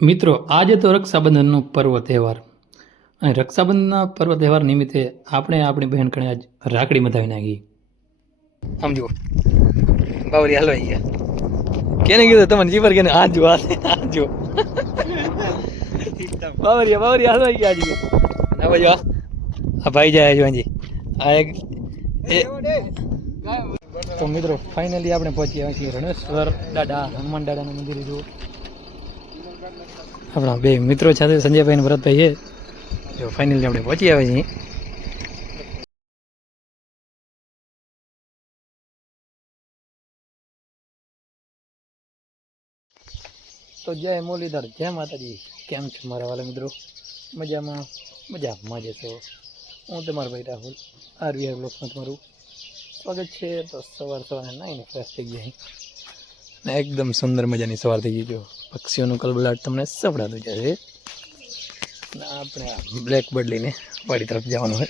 મિત્રો, આજે તો રક્ષાબંધનનો પર્વ તહેવાર. અને રક્ષાબંધનના પર્વ તહેવાર નિમિત્તે આપણે આપણી બહેન કણે આજ રાખડી મધાવી નાખી. સમજો બાવરી હાલવાઈ ગયા. કેને કીધું તમને? જીવર કેને? આ જો આ જો બાવરિયા બાવરિયા હાલવાઈ ગયા આજે. ના ભાઈ આ. ભાઈ જાય જો હજી આ એક તો મિત્રો ફાઇનલી આપણે પહોંચ્યા છીએ રણેશ્વર દાદા, હનુમાન દાદાનું મંદિર જો. આપણા બે મિત્રો સાથે, સંજયભાઈ અને ભરતભાઈ છે. જો ફાઇનલી આપણે પહોંચી આવે છીએ. તો જય મુરલીધર, જય માતાજી. કેમ છો મારા વાલા મિત્રો? મજામાં? મજામાં છો? હું તમારો ભાઈ રાહુલ, આરવીઆર બ્લોકમાં તમારું સ્વાગત છે. તો સવાર સવારે નાઈને ફ્રેશ થઈ ગયા. એકદમ સુંદર મજાની સવાર થઈ ગઈ જો. પક્ષીઓનું કલબલાટ તમને સંભળાતું જશે. ને, આપણે આ બ્લેક બર્ડ લઈને વાડી તરફ જવાનું હોય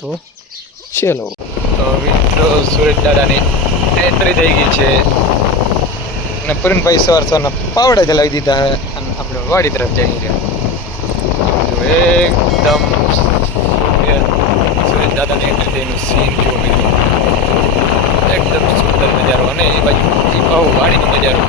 તો ચલો. તો મિત્રો સુરજ દાદાની એન્ટ્રી થઈ ગઈ છે. અને પૂરનભાઈ સવાર સવારના પાવડા ચલાવી દીધા અને આપણે વાડી તરફ જઈ રહ્યા એકદમ સુરજ દાદાની એન્ટ્રી થઈનું સીન જો મિત્રો એકદમ સુંદર નજારો અને એ બાજુ બહુ વાડીનો નજારો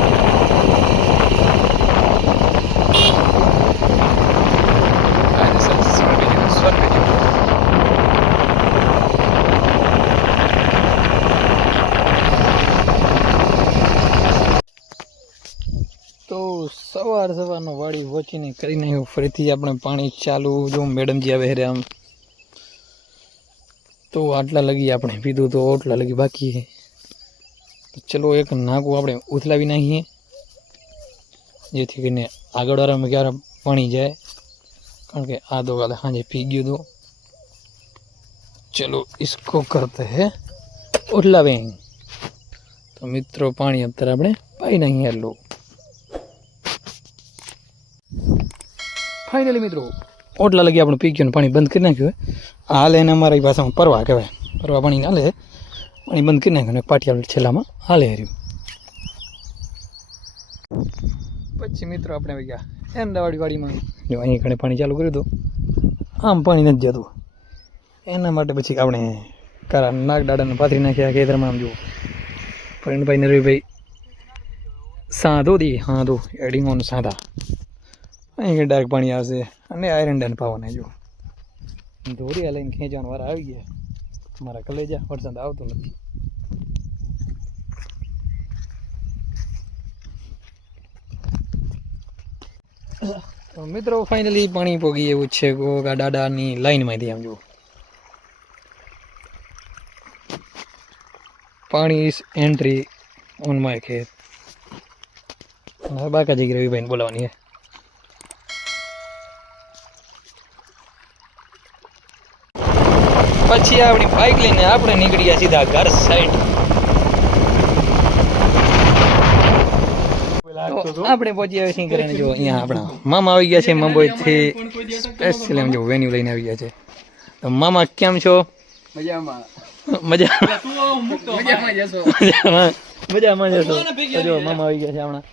તો સવાર સવારનો વાડી વોચીને કરી નાખ્યું ફરીથી આપણે પાણી ચાલુ જો મેડમજી આવે હેરે આમ. તો આટલા લગી આપણે પીધું, તો આટલા લગી બાકી તો ચલો એક નાગું આપણે ઉથલાવી નાખીએ જેથી કરીને આગળ આગળવાળામાં ક્યારે પાણી જાય. કારણ કે આ તો કાલે સાંજે પી ગયું હતું. ચલો ઇસકો કરતે હે ઉથલાવે. તો મિત્રો પાણી અત્યારે આપણે પાઈ નાખીએ એટલું ફાઇનલી મિત્રો, ઓટલા લગી આપણું પી ગયું પાણી બંધ કરી નાખ્યું હાલ એને અમારી ભાષામાં પરવા કહેવાય. પરવા પાણી ના લે પાણી બંધ કરી નાખ્યું પાટિયા છેલ્લામાં હાલે હર્યું. પછી મિત્રો આપણે આવી ગયા એંદાવાડી વાડીમાં. જો અહીં કણે પાણી ચાલુ કર્યું હતું. આમ પાણી નથી જતું. એના માટે પછી આપણે કારા નાગ દાડાને પાથરી નાખ્યા ખેતરમાં આમ જુઓ. પ્રવીણભાઈ નરવીભાઈ સાંધો દી સાધો એડિંગોનું સાધા. અહીં ડાર્ક પાણી આવશે. અને આયરન ડન પાવાના જો દોરી લઈને ખેંચવાનો વાર આવી ગયા. મારા કલેજા વરસાદ આવતો નથી. મિત્રો ફાઇનલી પાણી પોગી એવું છે. ગોગા દાદાની લાઈનમાંથી આમ જુઓ. પાણી ઇઝ એન્ટ્રી ઓન માય ખેત બાકાજી રવિભાઈને બોલાવાની છે પછી આપણી બાઇક લઈને આપણે નીકળી ગયા સીધા ઘર સાઈડ આપણે પહોંચી આવ્યા છીએ કરીને જો અહીંયા આપણા મામા આવી ગયા છે મુંબઈથી. સ્પેશિયલ એમ જો વેન્યુ લઈને આવી ગયા છે. તો મામા કેમ છો? મજામાં. મજામાં. જશો મજામાં મજામાં. જશો જો મામા આવી ગયા છે હમણાં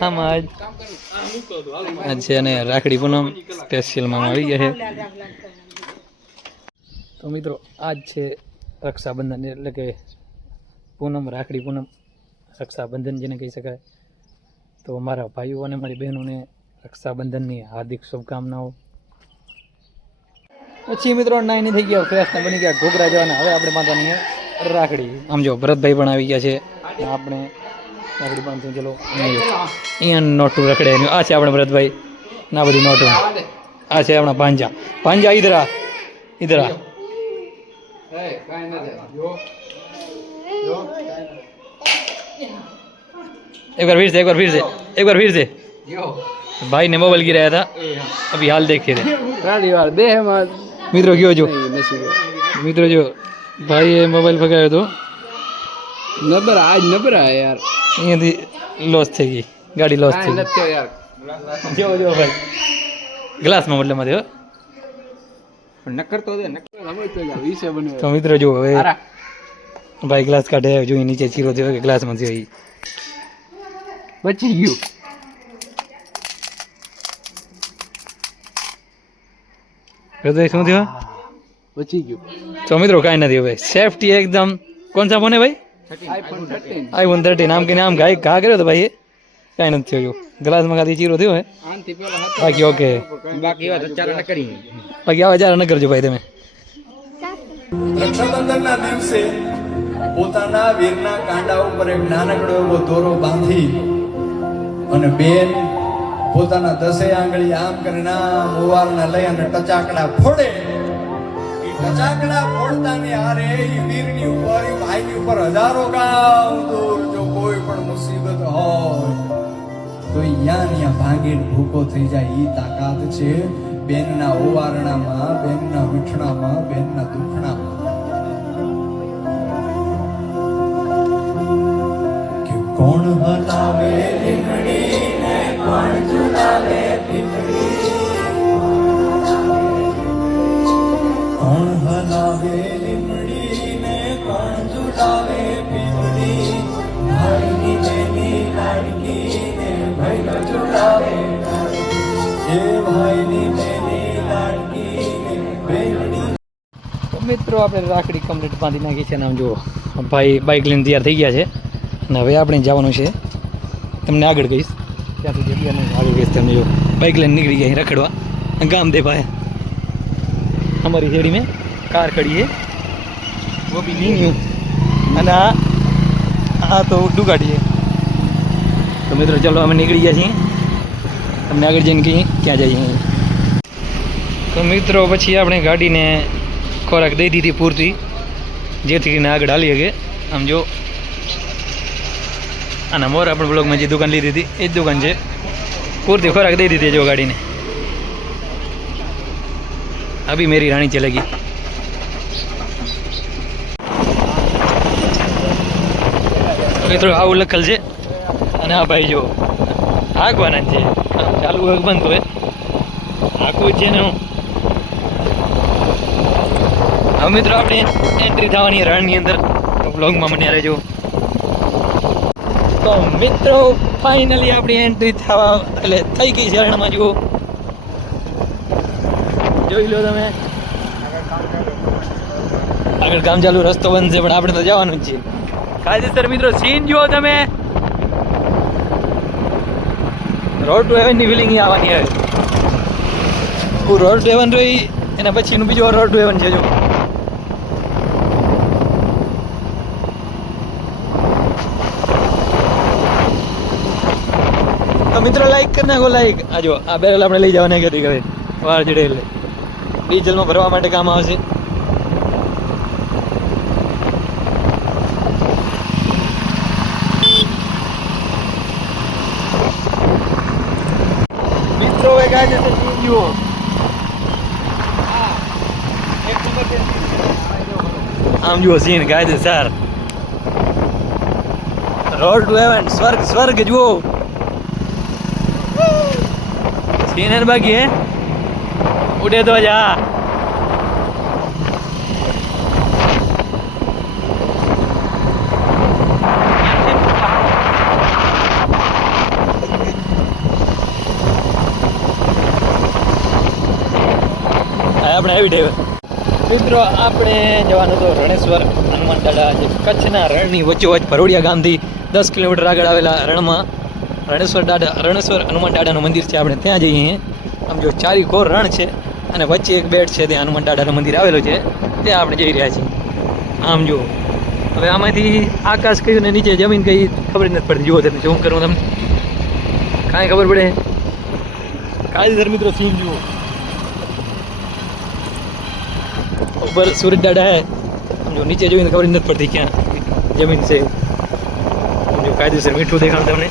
હા આજ આજ છે અને રાખડી પૂનમ. સ્પેશિયલ મામા આવી ગયા છે. તો મિત્રો, આજ છે રક્ષાબંધન, એટલે કે પૂનમ, રાખડી પૂનમ, રક્ષાબંધન જેને કહી શકાય. તો મારા ભાઈઓ અને મારી બહેનોને રક્ષાબંધનની હાર્દિક શુભકામનાઓ. પછી મિત્રો નાઈની થઈ ગયા ફ્રેશ બની ગયા, ઘોઘરા જવાના. હવે આપણે છે રાખડી. આમ જો, ભરતભાઈ પણ આવી ગયા છે. આપણે રાખડી બાંધશું ચલો. અહીંયા જો. નોટું રખડે. આ છે આપણે ભરતભાઈ. ના બધી નોટું. આ છે આપણા પાંજા. પાંજા ઈધરા ઈધરા કાંઈ નથી જો જો एक बार फिर से एक बार फिर से एक बार फिर से જો भाई ने मोबाइल गिराया था अभी हाल देखे थे રાડી વાર બે માં મિત્રો કયો જો નસીબ મિત્રો જો ભાઈએ મોબાઈલ ફગાવ્યો હતો નબર આજ નબર આ યાર અહીંયાથી લોસ થઈ ગઈ ગાડી લોસ થઈ કાંઈ ગઈ નથી થયો યાર જો જો ભાઈ ગ્લાસમાં મતલબ થયો પણ નકર તો દે નકર હવે તો યાર વિશે બને તો મિત્રો જો હવે આરા ભાઈ ગ્લાસ કાઢે જો ઈ નીચે ચીરો થયો કે ગ્લાસમાં થયો ઈ બચી ગયું હૃદય શું થયું? બચી ગયું તો મિત્રો કાંઈ નથી ભાઈ સેફટી એકદમ કોણ સા ફોને ભાઈ? આઈફોન થર્ટીન આમ કે આમ ગાય ઘા કર્યો તો ભાઈ કાંઈ નથી થયું. ગ્લાસમાં ખાલી ચીરો થયો બાકી ઓકે બાકી વાત ચારા ન કરી બાકી આવા ચારા ન કરજો ભાઈ તમે. રક્ષાબંધનના દિવસે પોતાના વીરના કાંડા ઉપર એક નાનકડો એવો દોરો બાંધી અને બેન પોતાના દસે આંગળી આમ કરીને આમ ઉવારના લઈ અને ટચાકડા ફોડે. એ ટચાકડા ફોડતા ને હારે ઈ વીરની ઉપર ભાઈની ઉપર હજારો ગામ દૂર, જો કોઈ પણ મુસીબત હોય, તો યા ને યા ભાંગીને ભૂકો થઈ જાય. એ તાકાત છે બેનના ઓવારણામાં બેનના વીઠણામાં બેનના દુખણામાં. કોણ હલાવે મિત્રો, આપણે રાખડી કમ્પ્લીટ બાંધી નાખી છે ને આમ જુઓ. ભાઈ બાઇક લઈને તૈયાર થઈ ગયા છે. અને હવે આપણે જવાનું છે. તમને આગળ કહીશ. ત્યાંથી જે બી અમે આવી ગઈ તમે જો બાઇક લઈને નીકળી ગયા રખડવા. ગામ દે ભાઈ. અમારી હેડી મેં કાર ખડી વો બી નીન્યું અને આ આ તો ડુગાડીએ તો મિત્રો ચાલો અમે નીકળી ગયા છીએ. અમને આગળ જઈને કહીએ ક્યાં જઈએ તો મિત્રો પછી આપણે ગાડીને ખોરાક દઈ દીધી પૂરતી. જેથી કરીને આગળ હાલી શકે આમ જો અને મોર આપણે બ્લોગમાં જે દુકાન લીધી હતી, એ જ દુકાન છે. પૂરતી ખોરાક દઈ દીધી જો ગાડીને. અભી મેરી રાણી ચલેગી થોડું આવું લખલ છે. અને આ ભાઈ જો હાંકવાના છે. ચાલુ હક બંધ હોય. હાંકવું છે ને હું. હવે મિત્રો, આપણે એન્ટ્રી થવાની રણની અંદર. બ્લોગમાં મને યાર જો તો મિત્રો ફાઇનલી આપણી એન્ટ્રી થવા એટલે થઈ ગઈ છે રણમાં જુઓ. જોઈ લો તમે. આગળ કામ ચાલુ, રસ્તો બંધ છે, પણ આપણે તો જવાનું જ છે. કાયદેસર મિત્રો સીન જુઓ તમે. રોડ ટુ હેવનની ફિલિંગ આવવાની હવે રોડ ટુ હેવન રહી, એના પછીનું બીજું રોડ ટુ હેવન છે જો મિત્રો લાઈક કરી નાખો લાઈક આ જો, આ બેરલ આપણે લઈ જવાના કરી હવે વાર જડે એટલે. ડીઝલમાં ભરવા માટે કામ આવશે. મિત્રો કાયદેસર સીન જુઓ. આમ જુઓ સીન કાયદેસર રોડ ટુ હેવન સ્વર્ગ સ્વર્ગ જુઓ. બાકી હે? ઉડે તો જા. આ આપણે આવી ડ્રાઈવર મિત્રો, આપણે જવાનું તો રણેશ્વર હનુમાન દાદા જે કચ્છના રણની વચ્ચોવચ ભરોડિયા ગામથી દસ કિલોમીટર આગળ આવેલા રણમાં. રણેશ્વર દાદા રણેશ્વર હનુમાન દાદાનું મંદિર છે. આપણે ત્યાં જઈએ આમ જો ચારી કોર રણ છે અને વચ્ચે એક બેટ છે ત્યાં હનુમાન દાદાનું મંદિર આવેલું છે. ત્યાં આપણે જઈ રહ્યા છીએ. આમ જુઓ. હવે આમાંથી આકાશ કયું ને નીચે જમીન કઈ ખબર નથી પડતી. જુઓ તમે શું કરું તમને? કાંઈ ખબર પડે? કાયદેસર મિત્રો સીન જુઓ? ઉપર સુરજ દાડા હે. સમજો નીચે જોઈને ખબર નથી પડતી ક્યાં જમીન છે. કાયદેસર મીઠું દેખાણ તમને.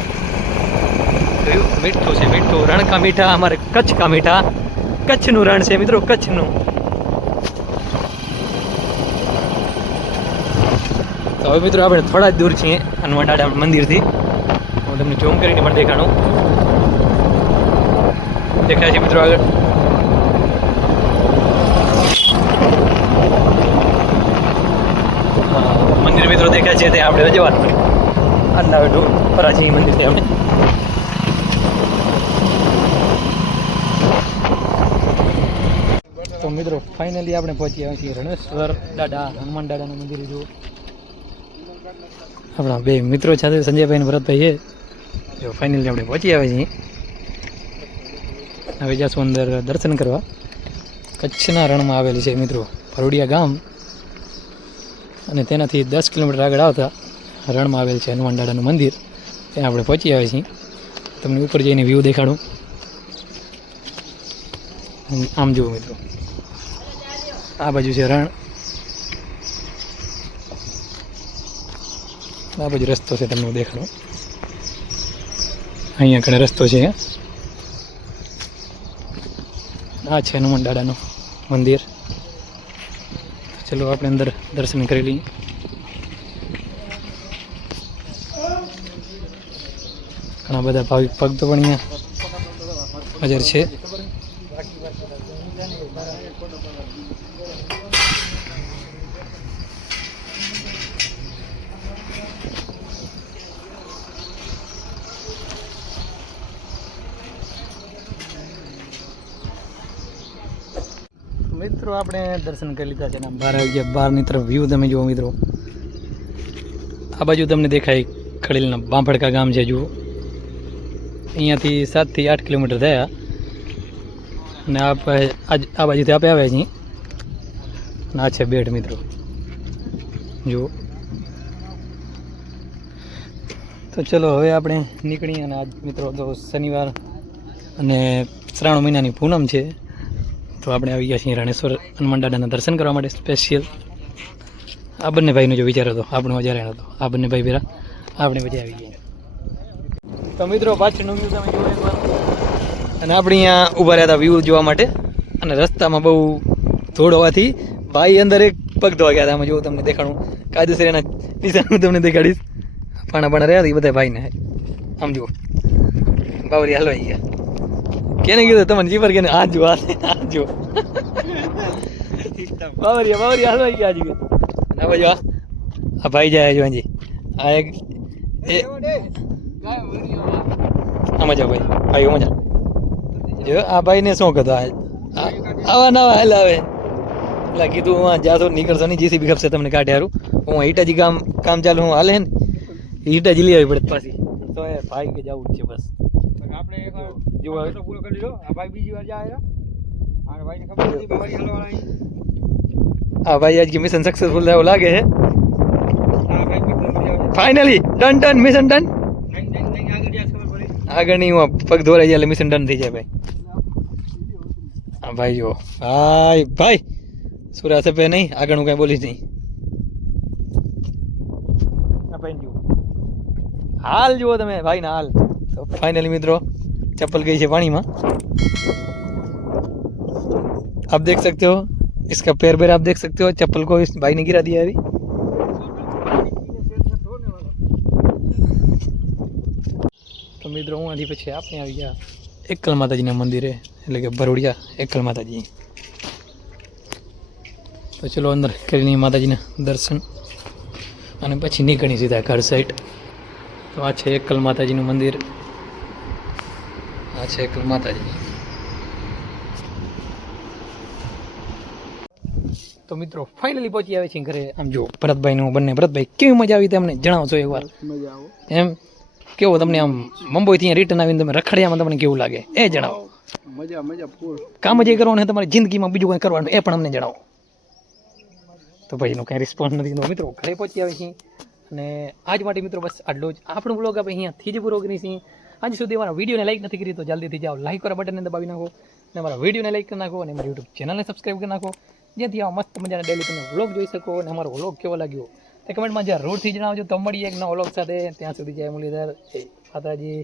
મીઠું છે, મીઠું. રણ કા મીઠા, અમારે કચ્છ કા મીઠા. કચ્છનું રણ છે મિત્રો, કચ્છનું. તો હવે મિત્રો આપણે થોડા જ દૂર છીએ હનુમાન મંદિરથી. હું તમને ઝૂમ કરીને પણ દેખાડું. દેખાય છે મિત્રો આગળ. મંદિર મિત્રો દેખાય છે, તે આપણે બેઠું પરાજી મંદિર છે આપણે. મિત્રો. ફાઇનલી આપણે પહોંચી આવ્યા છીએ રણેશ્વર દાદા, હનુમાન દાદાનું મંદિર જુઓ આપણા બે મિત્રો સાથે સંજયભાઈ અને ભરતભાઈ છે. જો ફાઇનલી આપણે પહોંચી આવ્યા છીએ. હવે જશું અંદર દર્શન કરવા. કચ્છના રણમાં આવેલી છે મિત્રો ભરોડિયા ગામ. અને તેનાથી દસ કિલોમીટર આગળ આવતા રણમાં આવેલ છે હનુમાન દાદાનું મંદિર. ત્યાં આપણે પહોંચી આવ્યા છીએ. તમને ઉપર જઈને વ્યૂ દેખાડું. આમ જુઓ મિત્રો. આ બાજુ છે રણ. આ બાજુ રસ્તો છે તમને દેખાડો. અહીંયા કણે રસ્તો છે. આ છે હનુમાન દાદાનું મંદિર. ચલો આપણે અંદર દર્શન કરી લઈએ. ઘણા બધા ભાવિક ભક્તો પણ અહીંયા હાજર છે. મિત્રો, આપણે દર્શન કરી લીધા છે બહાર આવી ગયા. બહારની તરફ વ્યૂ તમે જુઓ મિત્રો. આ બાજુ તમને દેખાય ખડેલના બાંભડકા ગામ છે, જુઓ. અહીંયાથી સાતથી આઠ કિલોમીટર થયા. અને આ આ બાજુથી આપે આવ્યા છીએ અને આ છે બેડ મિત્રો. જુઓ. તો ચલો, હવે આપણે નીકળીએ અને આજ મિત્રો તો શનિવાર અને શ્રાવણ મહિનાની પૂનમ છે તો આપણે આવી ગયા છીએ રાણેશ્વર હનુમાન દાદાના દર્શન કરવા માટે સ્પેશિયલ આ બંને ભાઈનો જો વિચાર હતો, આપણો જ્યારે હતો. આ બંને ભાઈ ભેરા આપણે પછી આવી ગયા. તો મિત્રો, પાછળનું અને આપણે અહીંયા ઊભા રહ્યા હતા વ્યૂ જોવા માટે. અને રસ્તામાં બહુ ધોળ હોવાથી ભાઈ અંદર એક પગ ધોવા ગયા હતા. આમાં જોઉં તમને દેખાડું. કાયદેસર એના નિશાન હું તમને દેખાડીશ. પાણા પાણા રહ્યા હતા એ બધા ભાઈને. આમ જુઓ. બાવરી હલવાઈ ગયા. કેને કીધું તમને જીવર કે આ જો આ આ જો બાવરિયા બાવરિયા હલવાઈ ગયા હજી ના ભાઈ આ. આ ભાઈ જાય જો હાજી. આ એક એ આમાં જાઓ ભાઈ. ભાઈ, મજા. જો, આ ભાઈને શું કહેતો? આ આ- આવા નવા હાલ આવે. એટલે કીધું, હું આ જાતો નીકળશો નહીં જેસી બી ખપશે તમને કાઢે હારું હું ઈટાજી કામ કામ ચાલુ, હું હાલે ને, હીટાજી લઈ આવી પડે પાછી. તો એ ભાઈ કે જવું જ છે બસ. આપણે એક વાર તો પૂરો કરી લીધો આ ભાઈ બીજી વાર જાય આ ભાઈને ખબર નથી બાબરી હલવાળા અહીં. હા ભાઈ આજ મિશન સક્સેસફુલ થયો લાગે છે. આ. Finally done done mission done આગળ નહીં હું પગ ધોરાઈ જાય મિશન ડન થઈ જાય ભાઈ. હા ભાઈ જો ભાઈ ભાઈ સુરા પે નહીં? આગળ હું કાંઈ બોલીશ નહીં. આ હાલ જુઓ તમે ભાઈ ના હાલ. તો ફાઇનલી મિત્રો चप्पल गई है पानी में आप देख सकते हो इसका पैर पैर आप देख सकते हो चप्पल को इस भाई ने गिरा दिया अभी તો મિત્રો હું આથી પછી આપણે આવી ગયા એકલ માતાજીના મંદિરે એટલે કે ભરોડિયા એકલ માતાજી તો ચલો અંદર કરીને માતાજીના દર્શન અને પછી નીકળી સીધા ઘર સાઈડ તો આ છે એકલ માતાજીનું મંદિર આ છે એક માતાજી. તો મિત્રો ફાઇનલી પહોંચી આવે છે ઘરે. આમ જો ભરતભાઈનું બંને ભરતભાઈ કેવી મજા આવી તમને જણાવશો એકવાર. મજા આવો. એમ કેવો તમને આમ મુંબઈથી અહીંયા રિટર્ન આવીને તમે રખડિયામાં તમને કેવું લાગે? એ જણાવો. મજા મજા ફૂલ કામ જે કરવાનું તમારી જિંદગીમાં બીજું કંઈ કરવાનું એ પણ અમને જણાવો. તો ભાઈ એનો કંઈ રિસ્પોન્સ નથી. તો મિત્રો ઘરે પહોંચી આવે છે. અને આજ માટે મિત્રો બસ આટલું જ. આપણો બ્લોગ આપણે અહીંયાથી જ પૂરો કરી છીએ. આજ સુધી મારા વિડીયોને લાઈક નથી કરી તો જલ્દીથી જાઓ. લાઈક કરો બટનને દબાવી નાખો અને મારા વિડીયોને લાઈક કરી નાખો અને મારી યુટ્યુબ ચેનલને સબસ્ક્રાઈબ કરી નાખો. જેથી આવા મસ્ત મજાના ડેલી તમે વ્લોગ જોઈ શકો અને અમારો વ્લોગ કેવો લાગ્યો તે કમેન્ટમાં જ્યાં રોડથી જણાવજો. તો મળીએ એક નવો વ્લોગ સાથે. ત્યાં સુધી જય મુરલીધર. જય માતાજી.